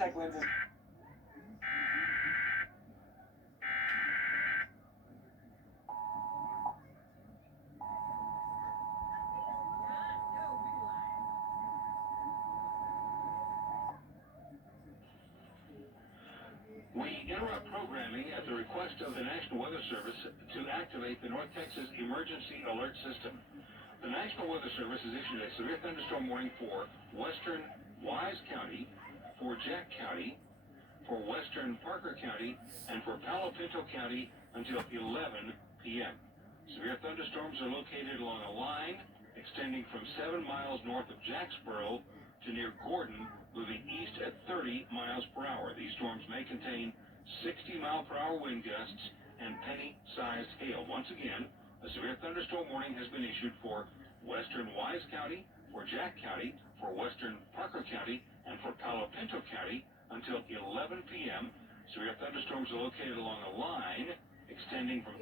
contact lenses. We interrupt programming at the request of the National Weather Service to activate the North Texas Emergency Alert System. The National Weather Service has issued a severe thunderstorm warning for western Wise County, for Jack County, for western Parker County, and for Palo Pinto County until 11 p.m. Severe thunderstorms are located along a line extending from 7 miles north of Jacksboro to near Gordon, moving east at 30 miles per hour. These storms may contain 60-mile-per-hour wind gusts and penny-sized hail. Once again, a severe thunderstorm warning has been issued for western Wise County, for Jack County, for western Parker County, and for Palo Pinto County until 11 p.m. Severe thunderstorms are located along a line extending from